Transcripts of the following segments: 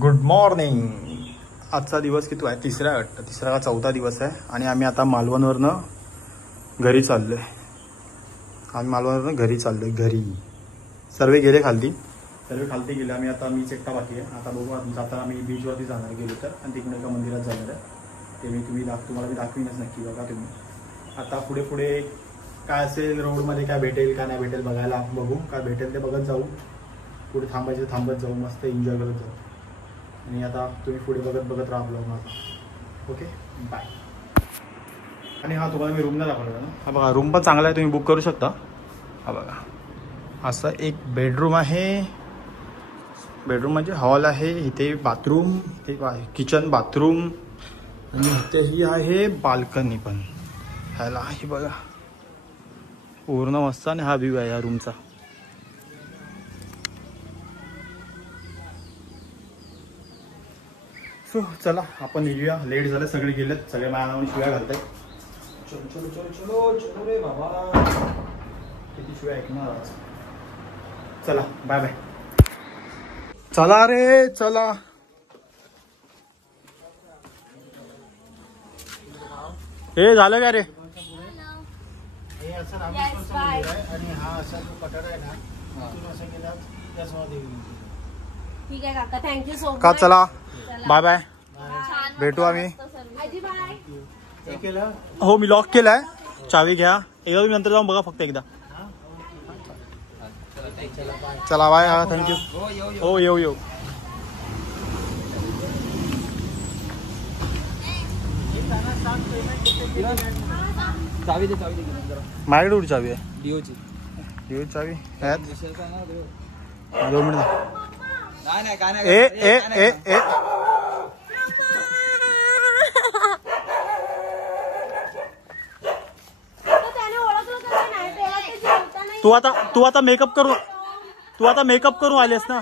Good morning. आजचा दिवस किती आहे? तिसरा का चौथा दिवस आहे आणि आम्ही आता मालवणवरनं घरी चाललोय. घरी सर्व गेले खालती गेले. आम्ही आता मीच एकटा बाकी आहे. आता बघू जाताना आम्ही बीचवरती जाणार गेलो तर आणि तिकडे एका मंदिरात जाणार आहे. ते तुम्हाला मी दाखवीनच नक्की. बघा तुम्ही आता पुढे काय असेल रोडमध्ये, काय भेटेल काय नाही भेटेल बघायला. बघू काय भेटेल ते बघत जाऊ. पुढे थांबायचं थांबत जाऊ, मस्त एन्जॉय करत जाऊ. आणि आता तुम्ही पुढे बघत राहा ब्लॉग माझा. Okay bye. आणि हा तुम्हाला मी रूम नाही दाखवला ना. हा बघा रूम पण चांगला आहे, तुम्ही बुक करू शकता. हा बघा असा एक बेडरूम आहे. बेडरूम म्हणजे हॉल आहे. इथे बाथरूम, इथे किचन बाथरूम आणि इथेही आहे बाल्कनी पण. ह्याला आहे बघा पूर्ण मस्त. आणि हा व्ह्यू आहे या रूमचा. सो चला आपण निघूया. लेट झालं, सगळे गेलेत, सगळे माझ्या नावाने शिव्या घालताय. चलो रे बाबा, किती शिव्या ऐकणार आज. चला बाय बाय. चला रे चला. हे झालं का रे? ठीक आहे काका, थँक्यू सो मच. का चला बाय बाय. भेटू आम्ही. हो मी लॉक केलाय. चावी घ्या. एकदा तुम्ही नंतर जाऊन बघा फक्त एकदा. चला बाय. हा थँक्यू. हो येऊ. चावी दे माझ्याकडे कुठे चावी आहे? डिओची चावी ह्यात. 2 मिनिट. नाही काय नाही. ए तू आता मेकअप करून आलेस ना.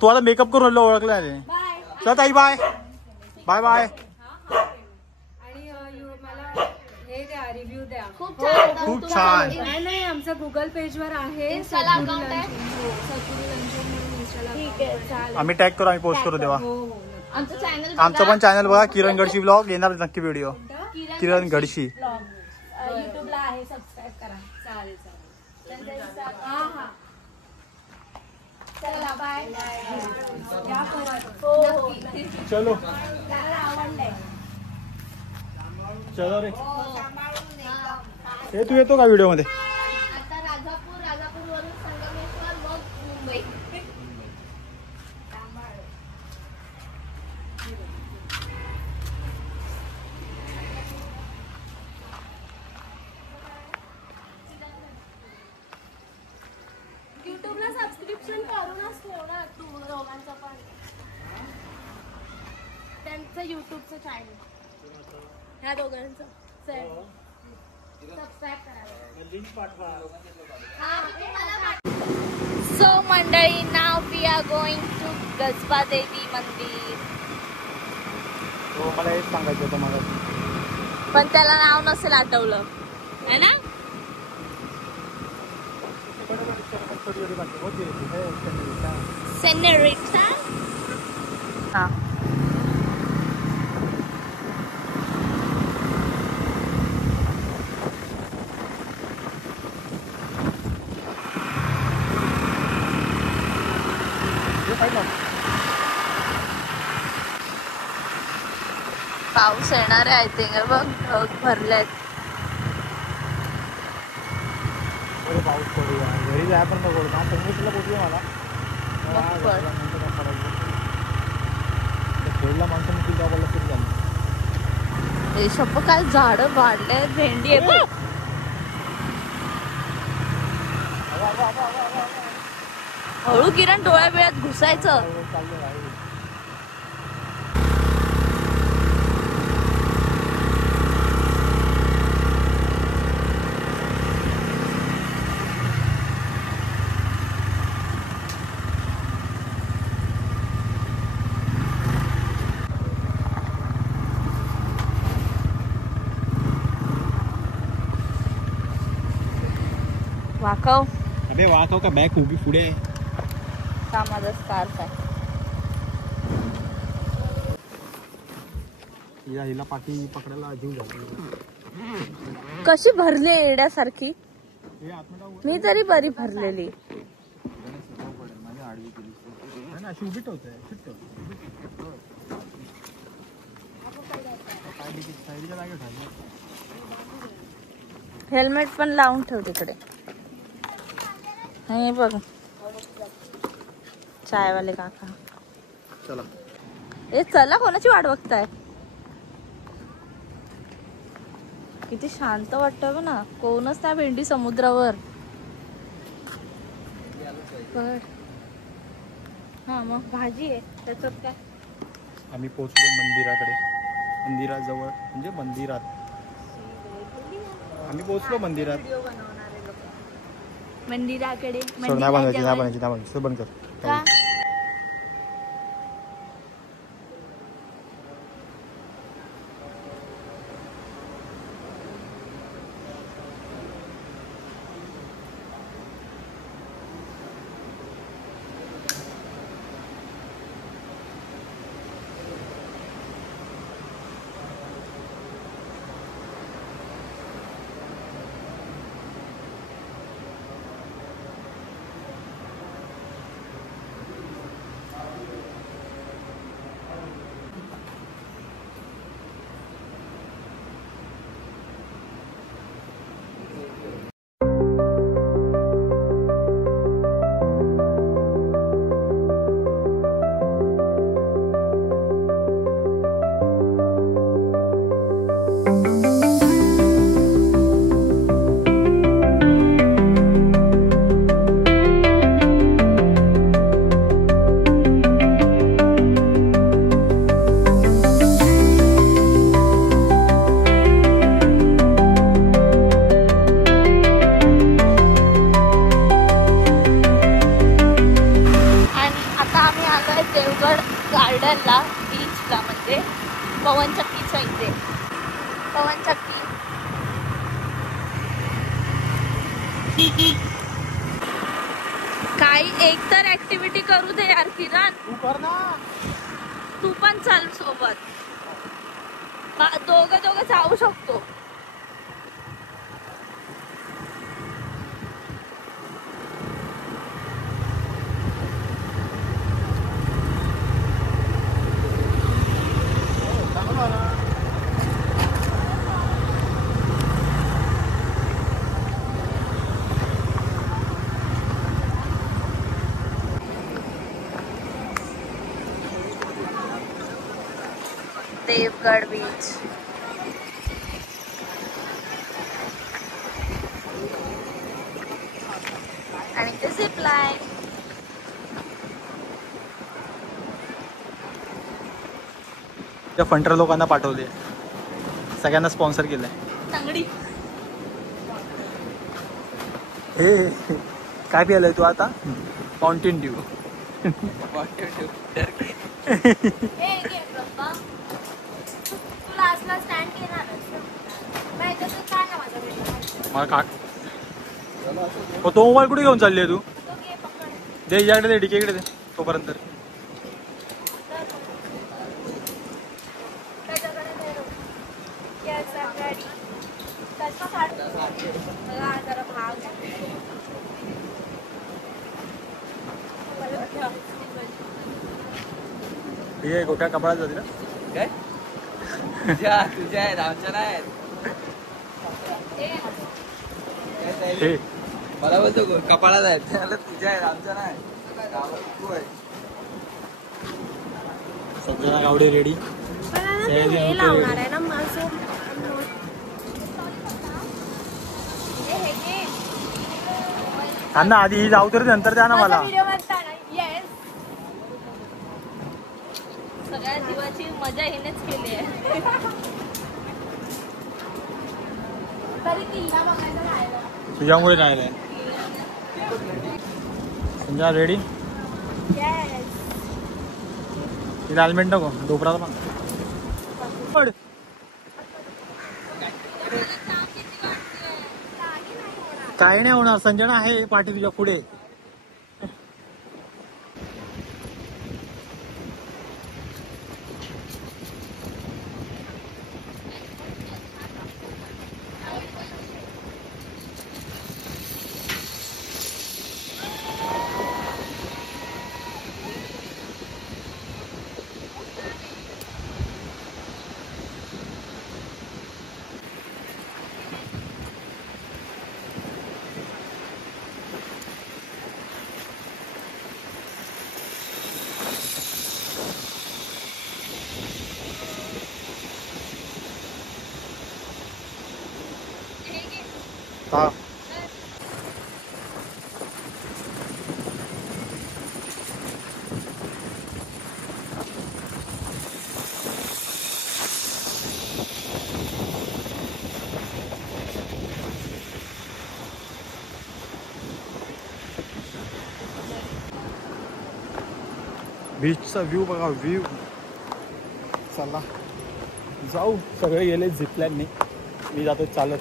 तू आता मेकअप करून ओळखलं आले. चला ताई बाय बाय बाय. रिव्ह्यू द्या. खूप छान. नाही आमचं गुगल पेज वर आहे. आम्ही टॅग करू, आम्ही पोस्ट करू तेव्हा. आमचं पण चॅनल बघा, किरण गडशी ब्लॉग येणार नक्की व्हिडिओ. किरण गडशी युट्यूबला आहे, सबस्क्राईब करा. चालेल. चला बाय. चलो आवडलंय. चलो रे. हे तू येतो का व्हिडिओ मध्ये? आता राजापूर वरून संगमेश्वर, मग मुंबई. युट्यूबला सबस्क्रिप्शन करूनच ठेवणार तू दोघांचं पण. त्यांचं युट्यूबचं चॅनल ह्या दोघांचं सबस्क्राईब करा. सो मंडळी, now we R going to गजबा देवी मंदिर. मला हेच सांगायचं होतं मला. पण त्याला नाव नसेल आठवलं है ना. सेनोरिटा. हा पाऊस येणार आहे. आय थिंक बघ ढग भरलेत. पाऊस पडूया घरी जाय पण नको ना. संगमेश्वरला पोचलो मला. खेळला माणसाने ती गावाला सुरू झाली. हे शप्प काय झाड वाढले. भेंडी आहे. हळू किरण, डोळ्या बिळ्यात घुसायचं. वाकव. अबे वाकव का बॅग उभी पुढे आहे. का माझा स्कार्फ आहे. हिला पाठी पकडायला जीव झाला. कशी भरली एड्यासारखी. मी तरी बरी भरलेली. अशी उभी ठेवतोय. हेल्मेट पण लावून ठेव तिकडे. हे बघ चायवाले काका. चला ए चला, कोणाची वाट बघताय. किती शांत वाटतं बघ ना. कोणच नाही भेंडी समुद्रावर. हा मग भाजी आहे त्याच्यात काय. आम्ही पोहोचलो मंदिराकडे. मंदिराजवळ म्हणजे मंदिरात आम्ही पोहोचलो. मंदिरात मंदिराकडे बंद कर का. गार्डनला, बीचला म्हणजे पवन चक्कीच्या इथे. पवन चक्की काही एक तर ऍक्टिव्हिटी करू दे यार किरण. तू कर ना. तू पण चल सोबत. दोघं जाऊ शकतो. देवगड बीच. आणि ते झिप लाईन. त्या फंटर लोकांना पाठवले. सगळ्यांना स्पॉन्सर केलंय. तंगडी. हे काय पियालंय तू आता. Mountain Dew. मला तो मोबाईल कुठे घेऊन चालली आहे तू. दे याकडे दे. डिकेकडे दे तोपर्यंत. हे गोट्या कपाळात जाते ना. काय तुझ्या आहेत आमच्या नाही. मला बोलतो कपाळात आहेत. तुझ्या आहेत आमच्या नाही. सध्या गावडे रेडी. ना आधी ही जाऊ तर नंतर द्या ना मला. सगळ्या जीवाची मजा हिनेच केली आहे. तुझ्यामुळे राहिलाय. संजय रेडी. तिला हेल्मेट नको. डोपराला पण काय नाही होणार. संजना आहे पाठी तुझ्या पुढे. हा बीचचा व्ह्यू बघा व्ह्यू. चला जाऊ. सगळे गेले झिपलाईननी, मी जातो चालत.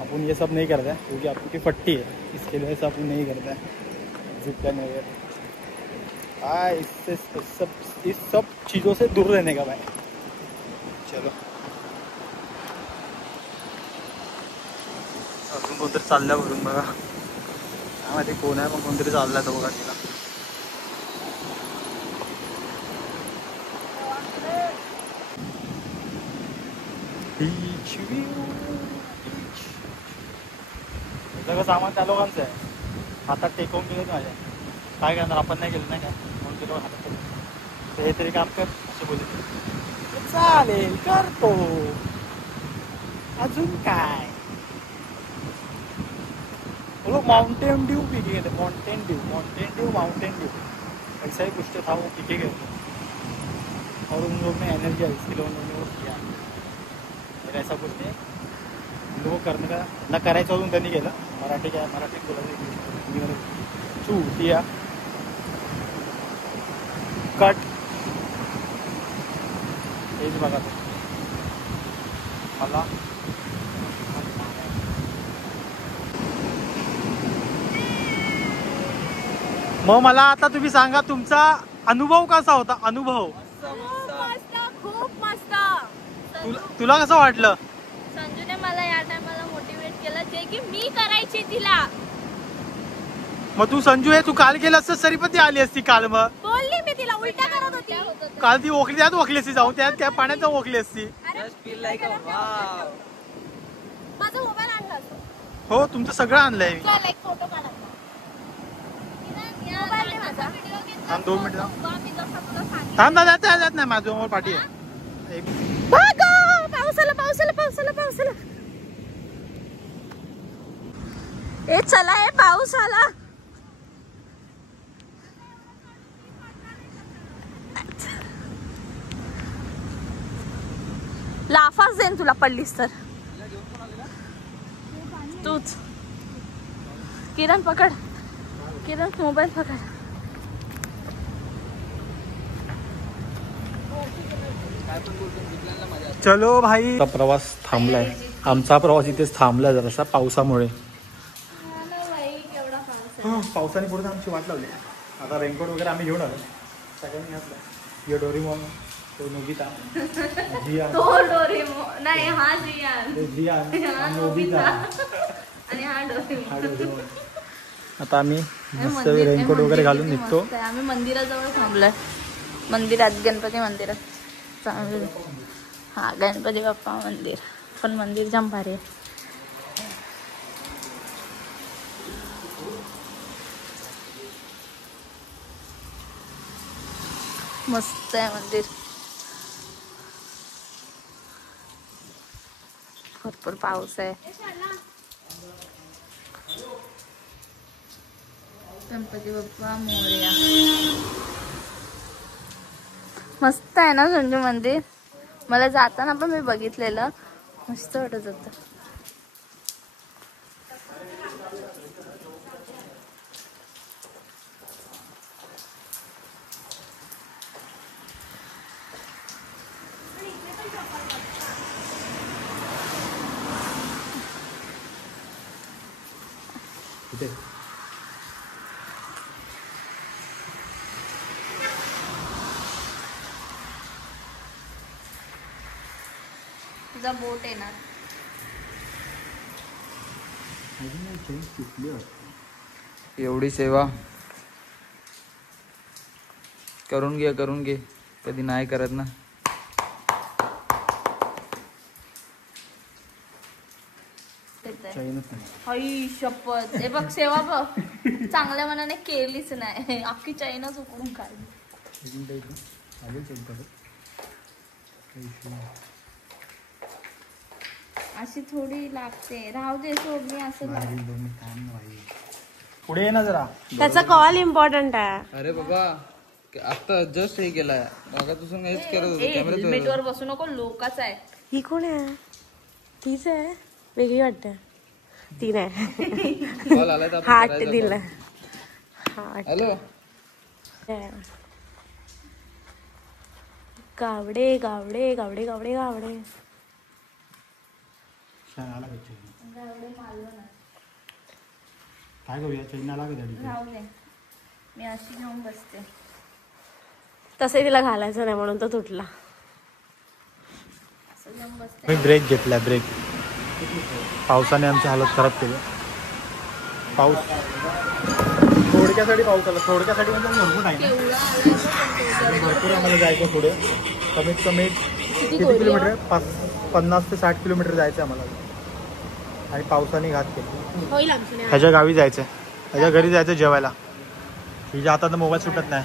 अपन ये सब नहीं करते हैं क्योंकि आपकी फट्टी है, इसके लिए से अपन नहीं करते हैं जिपलाइन वगैरह. हाँ इससे इस सब चीज़ों से दूर रहने का भाई. चलो अजून कोणतरी चालल्या वरून बघा. काय माहिती कोण आहे, पण कोणतरी चाललाय तो बघा तिला. सगळं सामान त्या लोकांचं आहे. हातात टेकवून गेलेत माझ्या. काय करणार, आपण नाही गेलो नाही काय, म्हणून ते लोक हातात टेकवून. हे तरी काम कर असे बोलले. चालेल करतो, अजून काय. बोलो माउंटेन ड्यू पीके गए थे. माउंटेन ड्यू ऐसा ही कुछ तो था, वो पीके गए थे और उन लोग ने एनर्जी आई, इसके लिए उन्होंने वो किया. तर ऐसा कुछ नहीं, लोग करने का ना करायचं अजून त्यांनी केलं. मराठी काय, मराठीत बोलायचं. चूतिया कट हेच बघा मला. मग मला आता तुम्ही सांगा तुमचा अनुभव कसा होता. अनुभव खूप मस्त. तुला कसं वाटलं. संजूने मला या टायमाला मोटिवेट केलं, जे की मी करायची तिला. मग तू संजू हे तू काल केलं असतं तरी पण ती आली असती काल. मग बोलली मी तिला, उलटा करत होती. काल ती ओकली, त्यात ओकली असती जाऊन, त्यात काय पाण्यात ओकली असती. माझा मोबाईल आणला. हो तुमचं सगळं आणलंय. फोटो काढा. थांब 2 मिनिट थांब. जात नाही माझं मोबाईल पाठी आहे. पाऊस आला. ए चला, ए पाऊस आला. लाफाच देईन तुला पडलीस तर. तूच. किरण पकड, किरण मोबाईल पकड. चलो भाई. प्रवास थांबलाय, आमचा प्रवास इथेच थांबलाय जरासा पावसामुळे. पावसाने पुढे आमची वाट लावली. आता रेनकोट वगैरे आम्ही घेऊन आलो सगळ्यांनी. घातला डोरीमॉन, तो नोबिता, जियान, तो डोरेमोन नाही, हा जियान, हा नोबिता आणि हा डोरेमोन. आता आम्ही मस्त रेनकोट वगैरे घालून निघतो. आम्ही मंदिराजवळ थांबलोय. मंदिरात, गणपती मंदिरात. हा गणपती बाप्पा मंदिर, पण मंदिर जाम भारी आहे. मस्त आहे मंदिर. भरपूर पाऊस आहे. गणपती बाप्पा मोरया. मस्त आहे ना संजू मंदिर. मला जाताना पण मी बघितलेलं, मस्त वाटत होतं. तुझा बोट येणार. एवढी सेवा करून घे, कधी नाही करत ना. आई शपथ. हे बघ सेवा बघ, चांगल्या मनाने केलीच नाही, अख्खी चैनच उकडून काढली. अशी थोडी लागते. राहू दे सोड मी असं लाव. पुढे ये ना जरा. त्याचा कॉल इम्पॉर्टंट आहे. अरे बाबा आता जस्ट हे केलाय बघा तुझं हेच करत होतो हेल्मेट कॅमेरा वर बसू नको लोकाच आहे. ही कोण आहे? तीच आहे वेगळी वाटते. ती नाही. कॉल आलाय तर आपण हार्ट करायचा दिला. call. Heart. Hello Gawade Gawade Gawade Gawade Gawade. काय करूया चैनाला का राहू दे मी अशी घेऊन बसते. तसंही तिला घालायचं नाही म्हणून तो तुटला. असं घेऊन बसते. मी ब्रेक घेतला. ब्रेक पावसाने आमची हालत खराब केली. पाऊस थोडक्यासाठी पाऊस आला. थोडक्यासाठी म्हणजे भरपूर आहे केवढं आलंय बघ भरपूर आम्हाला जायचं पुढे. कमीत कमी किती किलोमीटर 50 ते 60 किलोमीटर जायचं आम्हाला. आणि पावसाने घात केली. होईल आमची नाही. ह्याच्या गावी जायचं. ह्याच्या घरी जायचं जेवायला. हिच्या हातात मोबाईल सुटत नाही.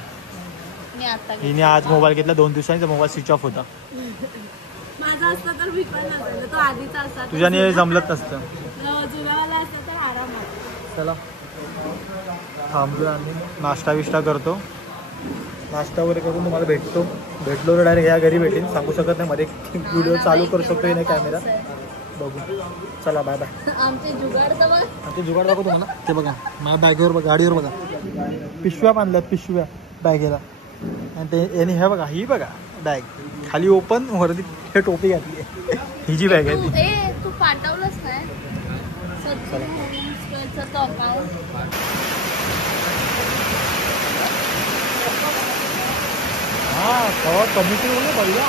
मी आता हिने आज मोबाईल घेतला. 2 दिवसांचा मोबाईल स्विच ऑफ होता. माझा असता तर विकत नसतं. तो आधीचा असता. तुझ्याने जमलत नसतं. जुनावाला असता तर आरामात. चला थांबलो आम्ही. नाश्ता विष्टा करतो. नाश्ता वगैरे करून तुम्हाला भेटलो तर डायरेक्ट ह्या घरी भेटेन. सांगू शकत नाही. मध्ये व्हिडिओ चालू करू शकतो नाही कॅमेरा. बघू. चला बाय बाय. आमचे जुगाड तर बघ. ते जुगाड दाखव तुम्हाला. ते बघा माझ्या बॅगेवर बघा गाडीवर बघा पिशव्या बांधल्यात. पिशव्या बॅगेला. आणि ते याने हे बघा ही बघा बॅग खाली ओपन वरती हे टोपी घातली आहे. ही जी बॅग आहे ती. तू पाठवलंच नाही तो अकाउंट. हा कवा कमिटी होईल बघूया.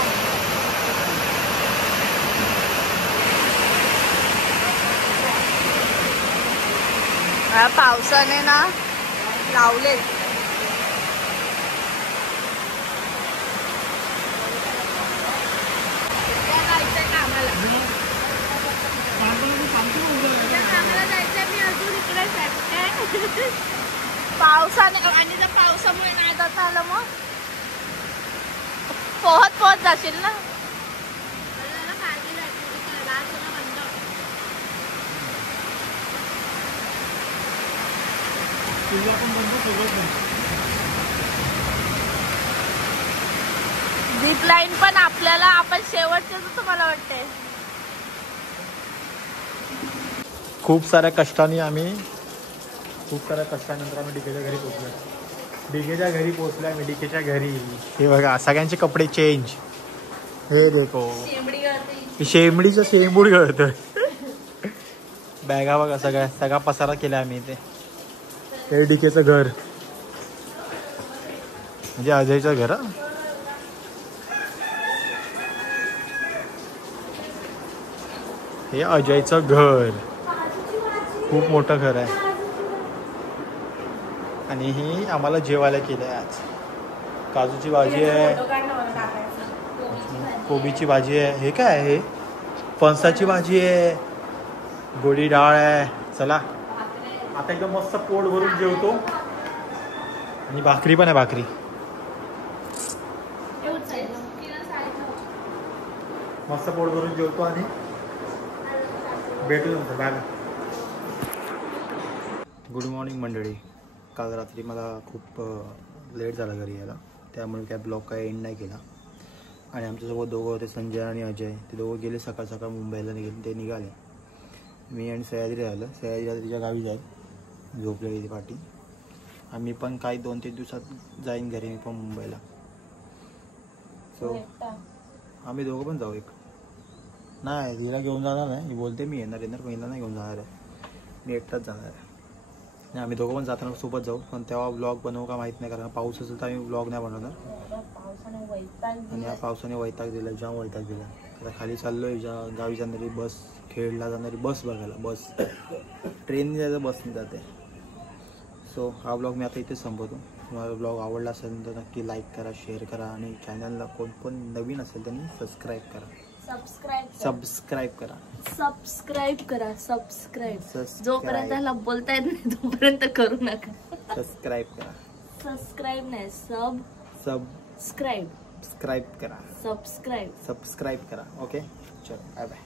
पावसाने ना लावलेत. कामाला जायचंय मी अजून इकडे पावसाने. आणि जर पावसामुळे नाही जाता आलं मग पोहत जाशील ना. झिप लाईन पण आपल्याला आपण शेवटचे तुम्हाला वाटते. खूप साऱ्या कष्टानंतर आम्ही डीकेच्या घरी पोहोचलो. डीकेच्या घरी पोहोचलो आम्ही. डीकेच्या घरी हे बघा सगळ्यांचे कपडे चेंज. हे देखो शेंबडीचं शेंबूड गळतं. बॅगा बघा सगळा पसारा केला आम्ही इथे. हे डीकेचं घर म्हणजे अजयचं घर. हे अजयचं घर खूप मोठं घर आहे. आणि ही आम्हाला जेवायला केलं आहे आज. काजूची भाजी आहे. कोबीची भाजी आहे. हे काय आहे? फणसाची भाजी आहे. गोडी डाळ आहे. चला आता एकदम मस्त पोट भरून जेवतो. आणि भाकरी पण आहे. भाकरी मस्त पोट भरून जेवतो आणि भेटू तुमचं. Bye bye. गुड मॉर्निंग मंडळी. काल रात्री मला खूप लेट झाला घरी यायला. त्यामुळे काय ब्लॉग काय एंड नाही केला. आणि आमच्यासोबत दोघं होते संजय आणि अजय. ते दोघं गेले सकाळ सकाळ मुंबईला ते निघाले. मी आणि सह्याद्री राहिलं. सह्याद्री आता तिच्या गावी जाईल. झोपलेली ती पाठी. आम्ही पण काही 2-3 दिवसात जाईन घरी मी पण मुंबईला. सो आम्ही दोघं पण जाऊ. एक नाही तिला घेऊन जाणार नाही. मी बोलते मी येणार पण हिला नाही घेऊन जाणार आहे. मी एकटाच जाणार आहे. नाही आम्ही दोघं पण जाताना सोबत जाऊ. पण तेव्हा व्लॉग बनवू का माहीत नाही. कारण पाऊस असेल तर आम्ही व्लॉग नाही बनवणार. आणि या पावसाने वैताग दिला. जाम वैताग दिला. आता खाली चाललोय गावी जाणारी बस. खेडला जाणारी बस बघायला. बस ट्रेनने जायचं बसने जाते. सो हा ब्लॉग मी आता इथेच संपवतो. तुम्हाला ब्लॉग आवडला असेल तर नक्की लाईक करा, शेअर करा. आणि चॅनलला कोण नवीन असेल त्यांनी सबस्क्राईब करा. सबस्क्राईब करा. जोपर्यंत ह्याला बोलता येत नाही तोपर्यंत करू नका. सबस्क्राईब करा. सबस्क्राईब नाही सबस्क्राईब करा. सबस्क्राईब ओके चल बाय बाय.